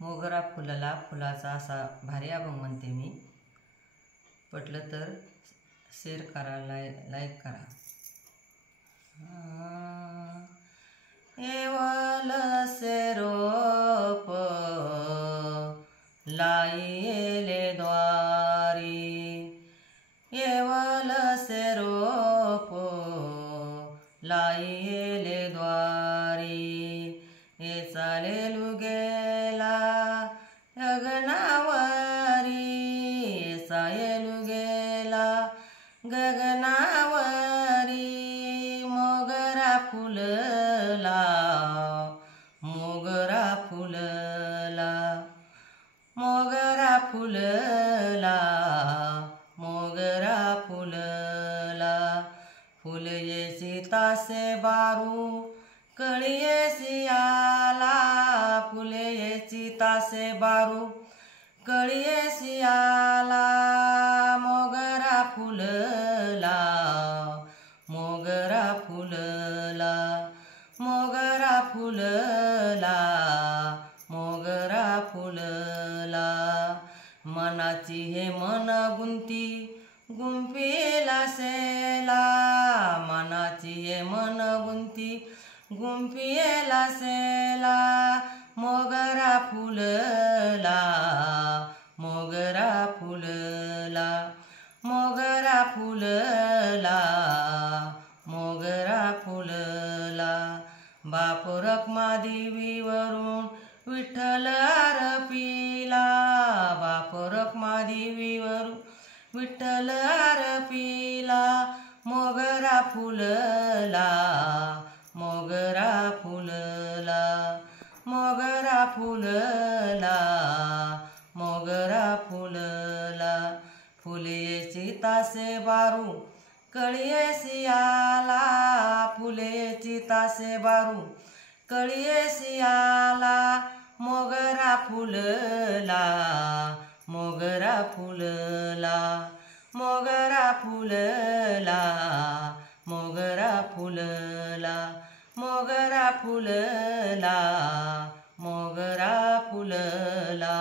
मोगरा फुलला फुलाचा असा भारी अभंग म्हणते मी. पटलं तर शेअर करा, लाईक करा. येवल से रोप लाइले द्वारी, येवल से रोप लाइले द्वारी. ये चालेलु गेला गगनावरी, चालेलु गेला गगनावरी. मोगरा फुलला, मोगरा फुलला, मोगरा फुलला, मोगरा फुलला. फुल ये सीता से बारू कळिये सियाला, फुले ये सीता से बारू कळिये सियाला. मोगरा फुलला, मोगरा फुलला, मोगरा फुलला, मोगरा फुलला. मनाची हे मन गुंती गुंफीला सेला, मनाची हे मन गुंती गुंफीला सेला. मोगरा फुलला, मोगरा फुलला, मोगरा फुलला, मोगरा फुलला. बाप रखमा देवीवरून विठ्ठल आरपीला, बाप रखमा देवीवरून विठ्ठल आरपीला. मोगरा फुलला, मोगरा फुलला, मोगरा फुलला, मोगरा फुलला. फुले सीता से बारू कळिये सियाला, फुले सीता से बारू कळिये सियाला. मोगरा फुलला, मोगरा फुलला, मोगरा फुलला, मोगरा फुलला, मोगरा फुलला, मोगरा फुलला.